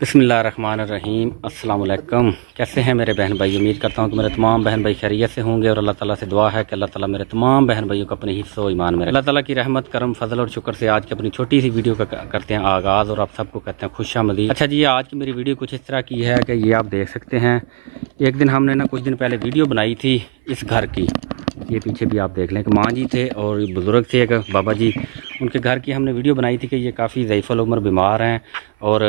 बिस्मिल्लाहिर्रहमानिर्रहीम। अस्सलाम वालेकुम। कैसे हैं मेरे बहन भाई? उम्मीद करता हूँ कि मेरे तमाम बहन भाई खैरियत से होंगे और अल्लाह ताला से दुआ है कि अल्लाह ताला मेरे तमाम बहन भाइयों को अपने हिस्से व ईमान में रखे। अल्लाह ताला की रहमत करम फजल और शुक्र से आज की अपनी छोटी सी वीडियो का करते हैं आगाज़ और आप सबको कहते हैं खुशामदीद। अच्छा जी, आज की मेरी वीडियो कुछ इस तरह की है कि ये आप देख सकते हैं। एक दिन हमने ना कुछ दिन पहले वीडियो बनाई थी इस घर की। ये पीछे भी आप देख लें कि माँ जी थे और बुज़ुर्ग थे एक बाबा जी, उनके घर की हमने वीडियो बनाई थी कि ये काफ़ी ज़ईफ़ुल उम्र बीमार हैं और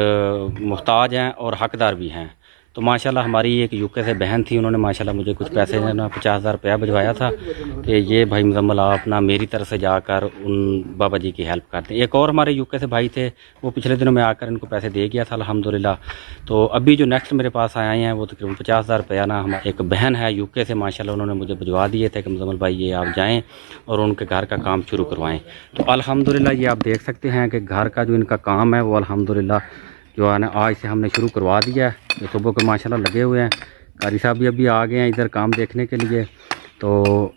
मुहताज हैं और हकदार भी हैं। तो माशाल्लाह हमारी एक यूके से बहन थी, उन्होंने माशाल्लाह मुझे कुछ पैसे ना 50,000 रुपया भिजवाया था कि ये भाई मुजम्मल आप ना मेरी तरफ से जाकर उन बाबा जी की हेल्प करते हैं। एक और हमारे यूके से भाई थे, वो पिछले दिनों में आकर इनको पैसे दे गया था अल्हम्दुलिल्लाह। तो अभी जो नेक्स्ट मेरे पास आए हैं वो तकरीबन 50,000 रुपया ना हमारी एक बहन है यूके से, माशाल्लाह उन्होंने मुझे भिजवा दिए थे कि मुजम्मल भाई ये आप जाएँ और उनके घर का काम शुरू करवाएँ। तो अल्हम्दुलिल्लाह ये आप देख सकते हैं कि घर का जो इनका काम है वो अल्हम्दुलिल्लाह जो है ना आज से हमने शुरू करवा दिया है। ये सुबह को माशाल्लाह लगे हुए हैं। कारी साहब भी अभी आ गए हैं इधर काम देखने के लिए। तो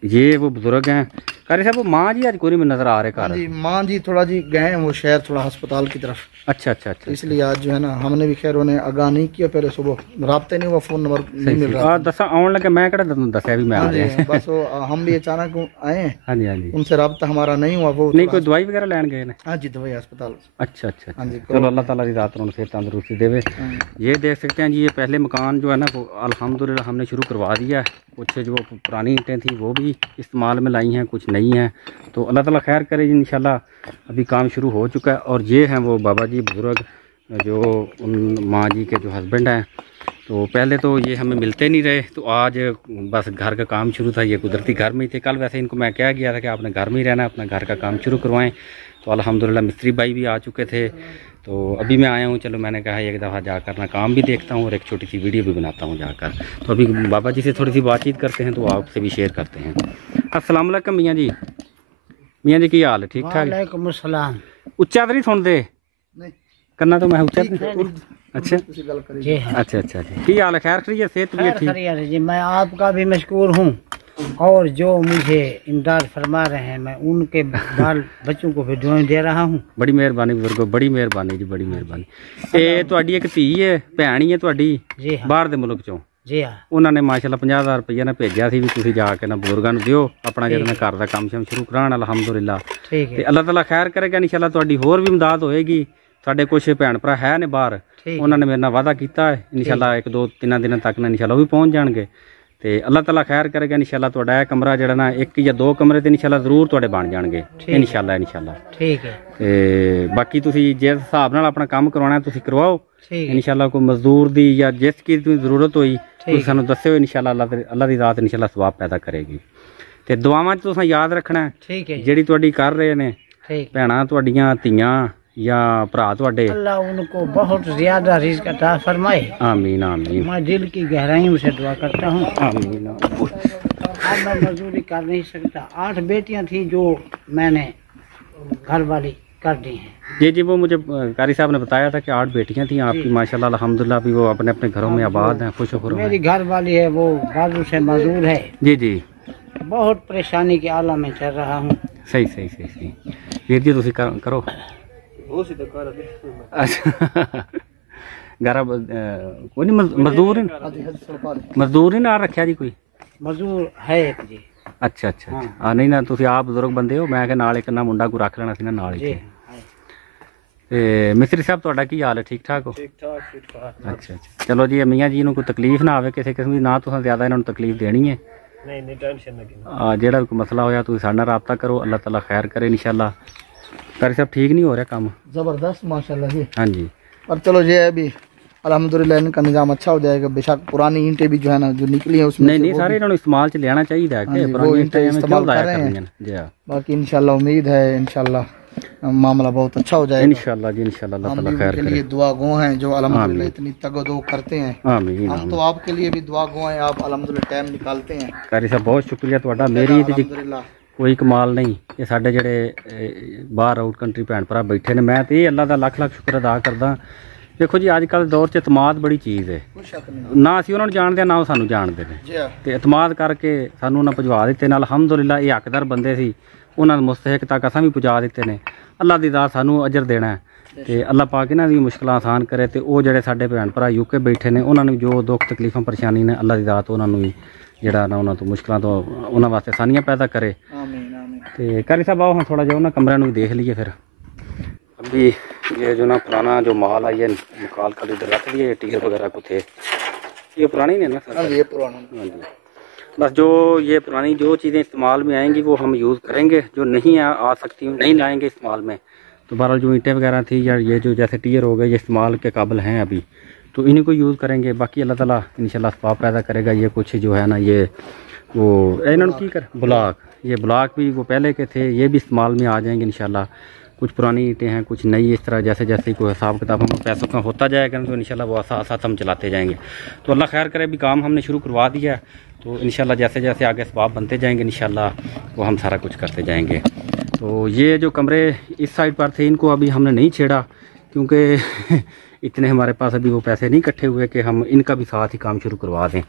ये वो बुज़ुर्ग हैं। कारी साहब वो माँ जी आज कोई में नज़र आ रहे घर? जी माँ जी थोड़ा जी गए हैं वो शहर थोड़ा अस्पताल की तरफ। अच्छा अच्छा अच्छा। इसलिए आज जो है ना हमने भी खैर उन्हें आगाह नहीं किया, पहले सुबह राब्ते नहीं हुआ, फ़ोन नंबर नहीं मिल रहा। दसा आने लगे मैं कड़ा दसा भी मैं आ रहे हैं। बस वो हम भी अचानक आए हैं। हाँ जी हाँ जी। उनसे राब्ता हमारा नहीं हुआ। वो नहीं कोई दवाई वगैरह लैन गए ने? हाँ जी दवाई अस्पताल। अच्छा अच्छा हाँ जी। चलो अल्लाह ताला की रात उन्हें फिर तंदुरुस्ती देवे। ये देख सकते हैं जी, ये पहले मकान जो है ना वो अल्हम्दुलिल्लाह हमने शुरू करवा दिया है। कुछ जो पुरानी ईंटें थी वो भी इस्तेमाल में लाई हैं, कुछ नहीं हैं। तो अल्लाह ताला खैर करे जी, इंशाल्लाह अभी काम शुरू हो चुका है। और ये हैं वो बाबा जी बुज़ुर्ग जो उन माँ जी के जो हस्बैंड हैं। तो पहले तो ये हमें मिलते नहीं रहे, तो आज बस घर का काम शुरू था। ये कुदरती घर में ही थे। कल वैसे इनको मैं कह गया था कि आपने घर में ही रहना, अपना घर का काम शुरू करवाएं। तो अल्हम्दुलिल्लाह मिस्त्री भाई भी आ चुके थे। तो अभी मैं आया हूँ, चलो मैंने कहा एक दफ़ा जाकर ना काम भी देखता हूँ और एक छोटी सी वीडियो भी बनाता हूँ जाकर। तो अभी बाबा जी से थोड़ी सी बातचीत करते हैं, तो आपसे भी शेयर करते हैं। अस्सलाम वालेकुम मियाँ जी। मियाँ जी की हाल है? ठीक ठाक? वालेकुम अस्सलाम। उच्चा तो नहीं सुनते? करना तो मैं उच्चा। अच्छा जी हाँ। अच्छा अच्छा जी। की हाल है? खैर खैरियत? सेहत भी ठीक जी मैं आपका भी मशकूर हूँ और जो मुझे इमदाद फरमा रहे हैं मैं उनके बाल बच्चों को भी दुआएं दे रहा हूँ। बड़ी मेहरबानी बुजुर्गो, बड़ी मेहरबानी जी, बड़ी मेहरबानी। ये ਤੁਹਾਡੀ एक धी है, भैन ही है ਤੁਹਾਡੀ जी हाँ बाहर दे मुल्क चों। जी हाँ। उन्होंने माशाल्लाह 50,000 रुपया ना भेजा सी भी तुसीं जाके ना बुजुर्गों ਨੂੰ ਦਿਓ अपना ਜਿਹੜਾ घर का काम शाम शुरू कराण। अल्हम्दुलिल्लाह ठीक है। ਤੇ ਅੱਲਾਹ ਤਾਲਾ ਖੈਰ ਕਰੇਗਾ इंशाल्लाह। ਤੁਹਾਡੀ ਹੋਰ भी इमदाद होएगी। ਸਾਡੇ कुछ भैन भरा है ने बाहर, उन्होंने मेरे नाल वादा किया है इंशाल्लाह 1-2-3 दिन तक ना इंशाल्लाह वो भी पहुँच जाएंगे। तो अल्लाह ताला खैर करेगा इंशाल्लाह। ਤੁਹਾਡਾ ਇਹ कमरा ਜਿਹੜਾ ना 1 या 2 कमरे तो इंशाल्लाह जरूर ਤੁਹਾਡੇ बन जाएंगे इंशाल्लाह इंशाल्लाह। ठीक है। ਤੇ ਬਾਕੀ ਤੁਸੀਂ ਜਿਸ ਹਿਸਾਬ ਨਾਲ ਆਪਣਾ ਕੰਮ ਕਰਵਾਉਣਾ ਤੁਸੀਂ ਕਰਵਾਓ इंशाल्लाह। कोई मजदूर दी या जिस चीज़ की जरूरत हुई तुसीं सानूं दस्सिओ इंशाल्लाह। अल्लाह दी रात इंशाल्लाह सवाब पैदा करेगी। ते दुआवां च तुसीं याद रखना ਜਿਹੜੀ ਤੁਹਾਡੀ कर रहे ने भैणां ਤੁਹਾਡੀਆਂ ਧੀਆਂ या भरा ਤੁਹਾਡੇ, अल्लाह उनको बहुत ज्यादा रिज़्क़ अता फरमाए। आमीन आमीन। मैं दिल की गहराइयों से दुआ करता हूँ। आमीन। अब मैं मजदूरी कर नहीं सकता। 8 बेटियां थी जो मैंने घर वाली कर दी हैं। जी जी, वो मुझे कारी साहब ने बताया था कि 8 बेटियां थी आपकी माशाल्लाह अल्हम्दुलिल्लाह। अभी वो अपने अपने घरों में आबाद हैं, खुश हो। मेरी घर वाली है वो बाजू से मजदूर है। जी जी। बहुत परेशानी के आलम में चल रहा हूँ। सही सही सही सही। वीर जी तुसी करो। अच्छा घर कोई नहीं मजदूर ही ना रखा जी कोई? मजदूर है एक जी। अच्छा अच्छा हाँ नहीं ना तुसी आप बुजुर्ग बंदे हो, मैं नाल एक ना मुंडा को रख लेना सी ना नाल ही। मिस्त्री साहब ਤੁਹਾਡਾ ਕੀ ਹਾਲ है? ठीक ठाक हो? ठीक ठाक। अच्छा अच्छा चलो जी। मियाँ जी ਨੂੰ कोई तकलीफ ना आवे किसी किस्म की, ना तुसें ज़्यादा इन्होंने तकलीफ देनी है। नहीं टेंशन नहीं। ਜਿਹੜਾ भी कोई मसला होया तुसीं साडे नाल राबता करो, अल्लाह ताला खैर करे इंशाल्लाह। कारी साहब ठीक नहीं हो रहा काम? जबरदस्त माशाल्लाह जी। हाँ जी। और चलो ये अभी अल्हम्दुलिल्लाह इनका निज़ाम अच्छा हो जाएगा। बेशक पुरानी ईंटें भी जो है ना जो निकली है उसमें नहीं सारे इन्होंने इस्तेमाल च लेना चाहिए कि पुरानी ईंटें इस्तेमाल कर रहे हैं जी। बाकी इंशाल्लाह उम्मीद है इंशाल्लाह मामला बहुत अच्छा हो जाएगा इंशाल्लाह जी इंशाल्लाह। अल्लाह ताला खैर करे। के लिए दुआ गो हैं जो अल्हम्दुलिल्लाह इतनी तगदो करते हैं। आमीन। हम तो आपके लिए भी दुआ गो हैं, आप अल्हम्दुलिल्लाह टाइम निकालते हैं। कारी साहब बहुत शुक्रिया ਤੁਹਾਡਾ। मेरी कोई कमाल नहीं, ये साढ़े जेडे बाहर आउट कंट्री भैन भरा बैठे ने, मैं तो ये अल्लाह का लख लख शुक्र अदा करदा। देखो जी अजकल दौर च एतमाद बड़ी चीज़ है, ना असीं उन्होंने जानते ना वो सानू जानते हैं। तो एतमाद करके सानू उन्हें पुजवा दिते ने। अल्हम्दुलिल्लाह ये हकदार बंदे सी, उन्होंने मुस्तहिक तक असां भी पुजा दिते ने। अल्लाह दी रात सानू अजर देना है। ਤੇ ਅੱਲਾਹ ਪਾਕ ਇਹਨਾਂ ਦੀ ਮੁਸ਼ਕਲਾਂ ਆਸਾਨ ਕਰੇ ਤੇ ਉਹ ਜਿਹੜੇ ਸਾਡੇ ਭੈਣ ਭਰਾ ਯੂਕੇ ਬੈਠੇ ਨੇ ਉਹਨਾਂ ਨੂੰ ਜੋ ਦੁੱਖ ਤਕਲੀਫਾਂ ਪਰੇਸ਼ਾਨੀ ਨੇ ਅੱਲਾਹ ਦੀ ਜ਼ਾਤ ਉਹਨਾਂ ਨੂੰ ਵੀ ਜਿਹੜਾ ਨਾ ਉਹਨਾਂ ਤੋਂ ਮੁਸ਼ਕਲਾਂ ਤੋਂ ਉਹਨਾਂ ਵਾਸਤੇ ਆਸਾਨੀਆਂ पैदा करे। आमीन आमीन। तो कारी साहब आओ हम थोड़ा जो ना कमरे में देख लीजिए फिर। अभी ये जो ना पुराना जो माल आई है निकाल कर इधर रख दिए, टीयर वगैरह को थे, ये पुरानी नहीं है ना सर? ये पुराना। हाँ जी, बस जो ये पुरानी जो चीज़ें इस्तेमाल में आएंगी वो हम यूज़ करेंगे, जो नहीं आ सकती नहीं लाएंगे इस्तेमाल में। तो बहरहाल जो ईंटें वगैरह थी या ये जो जैसे टीयर हो गए ये इस्तेमाल के काबिल हैं अभी, तो इन्हीं को यूज़ करेंगे। बाकी अल्लाह ताला इंशाल्लाह असबाब पैदा करेगा। ये कुछ जो है ना ये वो इन्होंने की कर ब्लॉक, ये ब्लॉक भी वो पहले के थे, ये भी इस्तेमाल में आ जाएंगे इंशाल्लाह। कुछ पुरानी ईंटें हैं, कुछ नई, इस तरह जैसे जैसे कोई हिसाब किताब हम पैसों का होता जाएगा तो इंशाल्लाह वो साथ हम चलाते जाएंगे। तो अल्लाह खैर करे, भी काम हमने शुरू करवा दिया, तो इंशाल्लाह जैसे जैसे आगे असबाब बनते जाएंगे इंशाल्लाह वो हम सारा कुछ करते जाएंगे। तो ये जो कमरे इस साइड पर थे इनको अभी हमने नहीं छेड़ा, क्योंकि इतने हमारे पास अभी वो पैसे नहीं इकट्ठे हुए कि हम इनका भी साथ ही काम शुरू करवा दें।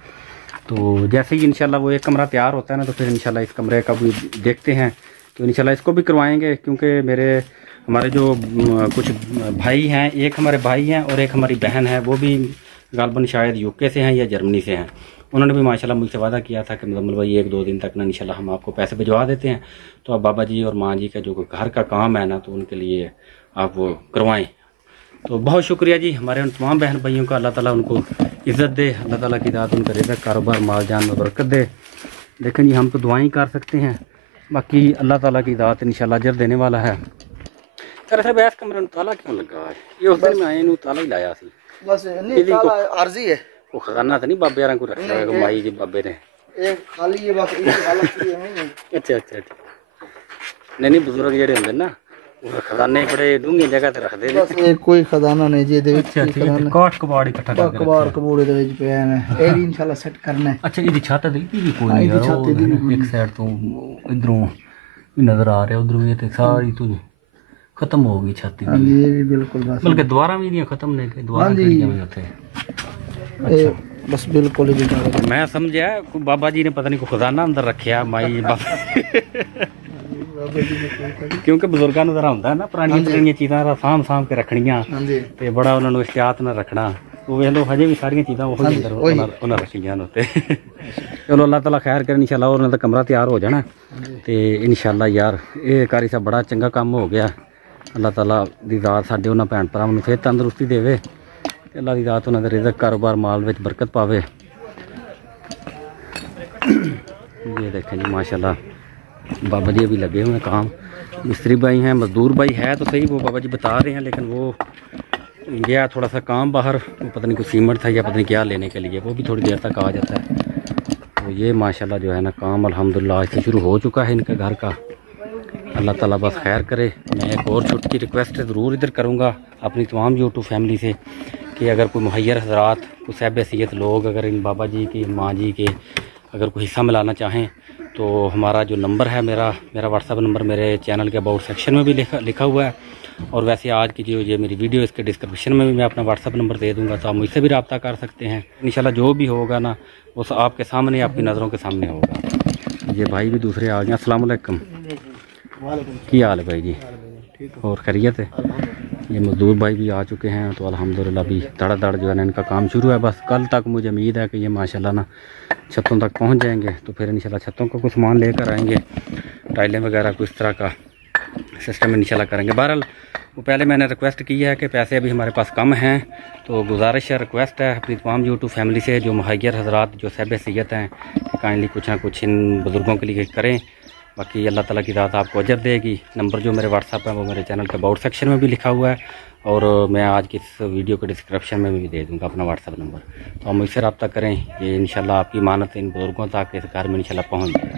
तो जैसे ही इंशाल्लाह वो एक कमरा तैयार होता है ना तो फिर इंशाल्लाह इस कमरे का भी देखते हैं, तो इंशाल्लाह इसको भी करवाएंगे। क्योंकि हमारे जो कुछ भाई हैं, एक हमारे भाई हैं और एक हमारी बहन है, वो भी गालबन शायद यूके से हैं या जर्मनी से हैं। उन्होंने भी माशाल्लाह मुझसे वादा किया था कि मुजम्मिल भाई 1-2 दिन तक ना इंशाल्लाह हम आपको पैसे भिजवा देते हैं। तो अब बाबा जी और माँ जी का जो घर का काम है ना तो उनके लिए आप वो करवाएँ। तो बहुत शुक्रिया जी हमारे उन तमाम बहन भाइयों का, अल्लाह ताला उनको इज़्ज़त दे, अल्लाह ताला की दात उनका रिज़्क़, कारोबार, माल जान में बरकत दे। देखें जी हम तो दुआएं कर सकते हैं, बाकी अल्लाह ताला की दात इंशाल्लाह अजर देने वाला है। सर साहब इस कमरे में ताला क्यों लगा है? ये उस दिन में आए इन्होंने ताला ही लाया सी, बस नहीं ताला आर्जी है, वो खजाना तो नहीं बाबे यार को रखा है माई जी बाबे ने, एक खाली ये बस एक हालत है। अच्छा अच्छा अच्छा, नहीं बुजुर्ग जेडे होंगे ना खजाने बड़े डूंगी जगह ते रखते हैं, बस ये कोई खजाना नहीं जी दे विच काट कबाड़ इकट्ठा करके कबाड़ कबूड़े दे विच पिया है, ए भी इंशाल्लाह सेट करना है। अच्छा इदी छत दी भी कोई नहीं यार, एक साइड तो इधरों भी नजर आ रहा है, उधरों ये ते सारी तो खत्म हो गई छत, ये भी बिल्कुल बस, बल्कि द्वारा भी नहीं खत्म नहीं के द्वारा भी होते। अच्छा बस बिल्कुल ही मैं समझा बाबा जी ने पता नहीं को खजाना अंदर रखा माई बाबा क्योंकि बुजुर्गों को जरा होंगे ना पुरानियां पुरानियां चीज़ां साम के रखनियां ते बड़ा उन्होंने एहतियात ना रखना, वो वेख लो हजे भी सारियां चीज़ां वो अंदर उन्हें रखियां होते। चलो अल्लाह ताला खैर करे, इंशाल्लाह और उन्होंने कमरा तैयार हो जाना ते इंशाल्लाह यार ये कारी साहब बड़ा चंगा काम हो गया। अल्लाह ताला दी ज़ात साडे उन्हां भैन भरावां नूं फिर तंदरुस्ती देवे, अल्लाह दी ज़ात उन्हां दे रिज़्क़ कारोबार माल विच बरकत पावे। ये देखें जी माशाल्लाह बाबा जी अभी लगे हुए हैं काम, मिस्त्री भाई हैं, मजदूर भाई है तो सही, वो बाबा जी बता रहे हैं, लेकिन वो गया थोड़ा सा काम बाहर, वो पता नहीं कुछ सीमेंट था या पता नहीं क्या लेने के लिए, वो भी थोड़ी देर तक आ जाता है। तो ये माशाल्लाह जो है ना काम अल्हम्दुलिल्लाह आज से शुरू हो चुका है इनके घर का। अल्लाह ताला बस खैर करे। मैं एक और छोटी रिक्वेस्ट ज़रूर इधर करूँगा अपनी तमाम यूट्यूब फैमिली से कि अगर कोई मुहैयर हज़रात, कुछ साहिब हैसियत लोग अगर इन बाबा जी की माँ जी के अगर कोई हिस्सा मिलाना चाहें तो हमारा जो नंबर है मेरा व्हाट्सएप नंबर मेरे चैनल के अबाउट सेक्शन में भी लिखा हुआ है, और वैसे आज की जो ये मेरी वीडियो इसके डिस्क्रिप्शन में भी मैं अपना व्हाट्सएप नंबर दे दूंगा, तो आप मुझसे भी रब्ता कर सकते हैं। इंशाल्लाह जो भी होगा ना वो आपके सामने, आपकी नज़रों के सामने होगा। ये भाई भी दूसरे आ गए। अस्सलाम वालेकुम, क्या हाल है भाई जी? और खैरियत है? ये मजदूर भाई भी आ चुके हैं, तो अल्हम्दुलिल्लाह भी धड़ जो है ना इनका काम शुरू है। बस कल तक मुझे उम्मीद है कि ये माशाल्लाह ना छतों तक पहुंच जाएंगे, तो फिर इंशाल्लाह छतों को कुछ सामान लेकर आएंगे, टाइलें वगैरह कुछ तरह का सिस्टम इंशाल्लाह करेंगे। बहरहाल वो पहले मैंने रिक्वेस्ट की है कि पैसे अभी हमारे पास कम हैं, तो गुजारिश है, रिक्वेस्ट है अपनी तमाम यूट्यूब फैमिली से जो मुहैयर हज़रात जो साहिब हैसियत हैं कि काइंडली कुछ ना कुछ इन बुज़ुर्गों के लिए करें। बाकी अल्लाह ताला की ज़ात आपको अजर देगी। नंबर जो मेरे व्हाट्सएप है वो मेरे चैनल के अबाउट सेक्शन में भी लिखा हुआ है, और मैं आज की इस वीडियो के डिस्क्रिप्शन में भी दे दूँगा अपना व्हाट्सएप नंबर, तो आप मुझसे रब्ता करें। ये इंशाल्लाह आपकी मानत इन बुजुर्गों तक इस घर में इंशाल्लाह पहुँच जाए।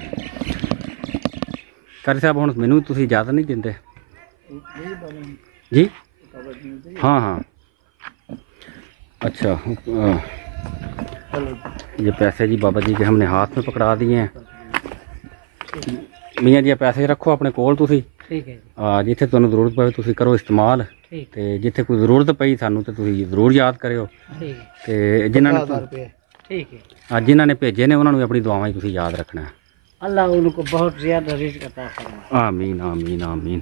कारी साहब हुण मैनू तुसीं इजाज़त नहीं देंदे जी? हाँ हाँ अच्छा, ये पैसे जी बाबा जी के हमने हाथ में पकड़ा दिए हैं। मियाँ जी पैसे रखो अपने कोल, तुसी ठीक है जिथे तुहानूं जरूरत पवे तुसी करो इस्तेमाल, ते जिथे कोई जरूरत पई सानूं ते तुसी जरूर याद करियो। ते जिन्हां ने भेजे ने उन्होंने भी अपनी दुआवां तुसी याद रखना है। अल्लाह उनको बहुत ज़्यादा रिज़्क़ अता फरमाए। आमीन आमीन आमीन।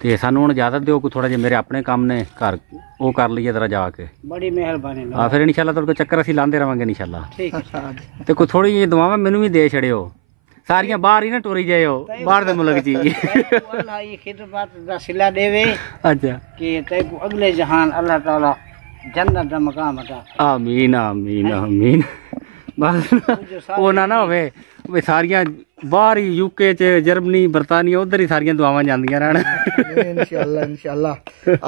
ਤੇ ਸਾਨੂੰ ਹੁਣ ਇਜਾਜ਼ਤ ਦਿਓ ਕੋਈ ਥੋੜਾ ਜਿਹਾ ਮੇਰੇ ਆਪਣੇ ਕੰਮ ਨੇ ਘਰ ਉਹ ਕਰ ਲਈਏ ਜ਼ਰਾ ਜਾ ਕੇ बड़ी मेहरबानी ਆ ਫਿਰ ਇਨਸ਼ਾਅੱਲਾ ਤੁਹਾਡੇ ਕੋਲ ਚੱਕਰ ਅਸੀਂ ਲਾਉਂਦੇ ਰਵਾਂਗੇ ਇਨਸ਼ਾਅੱਲਾ ठीक है ਤੇ ਕੋਈ ਥੋੜੀ ਜਿਹੀ ਦੁਆਵਾਂ ਮੈਨੂੰ ਵੀ ਦੇ ਛੜਿਓ ਸਾਰੀਆਂ ਬਾਹਰ ਹੀ ਨਾ ਟੁਰੀ ਜਾਇਓ ਬਾਹਰ ਦੇ ਮੁਲਕ 'ਚ ਹੀ अल्लाह ये खिदमत दा सिला देवे ਅੱਛਾ कि तेरे को अगले जहान अल्लाह ताला जन्नत दा मकाम अता ਆਮੀਨ ਆਮੀਨ ਆਮੀਨ ਬਸ ਉਹ ਨਾ ਹੋਵੇ ਵੀ ਸਾਰੀਆਂ ਬਾਹਰ ਹੀ ਯੂਕੇ 'ਚ ਜਰਮਨੀ ਬਰਤਾਨੀਆ ਉਧਰ ਹੀ ਸਾਰੀਆਂ ਦੁਆਵਾਂ ਜਾਂਦੀਆਂ ਰਹਿਣ इंशाल्लाह इंशाल्लाह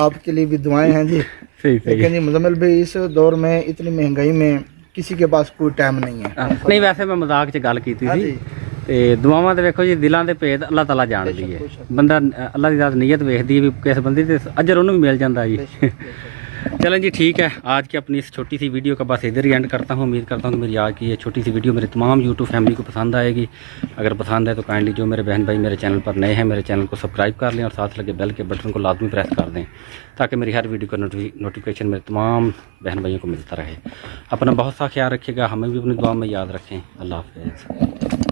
आपके लिए भी दुआएं हैं जी। ਸਹੀ ਸਹੀ लेकिन जी मुजम्मिल भाई इस दौर में इतनी महंगाई में किसी के पास कोई टाइम नहीं है। ਨਹੀਂ ਵੈਸੇ ਮੈਂ ਮਜ਼ਾਕ 'ਚ ਗੱਲ ਕੀਤੀ हाँ ਸੀ जी ਤੇ ਦੁਆਵਾਂ ਤੇ ਵੇਖੋ ਜੀ ਦਿਲਾਂ ਦੇ ਭੇਦ ਅੱਲਾਹ ਤਾਲਾ ਜਾਣਦੀ ਹੈ ਬੰਦਾ ਅੱਲਾਹ ਦੀ ਜ਼ਾਤ ਨੀਅਤ ਵੇਖਦੀ ਹੈ ਵੀ ਕਿਸ ਬੰਦੇ ਤੇ ਅਜਰ ਉਹਨੂੰ ਵੀ ਮਿਲ ਜਾਂਦਾ ਜੀ चलें जी ठीक है आज की अपनी इस छोटी सी वीडियो का बस इधर ही एंड करता हूँ। उम्मीद करता हूँ कि मेरी आज की ये छोटी सी वीडियो मेरे तमाम यूट्यूब फैमिली को पसंद आएगी। अगर पसंद है तो काइंडली जो मेरे बहन भाई मेरे चैनल पर नए हैं मेरे चैनल को सब्सक्राइब कर लें और साथ लगे बेल के बटन को लाजमी प्रेस कर दें ताकि मेरी हर वीडियो का नोटिफिकेशन मेरे तमाम बहन भाइयों को मिलता रहे। अपना बहुत सा ख्याल रखिएगा, हमें भी अपनी दुआ में याद रखें। अल्लाह हाफ़िज़।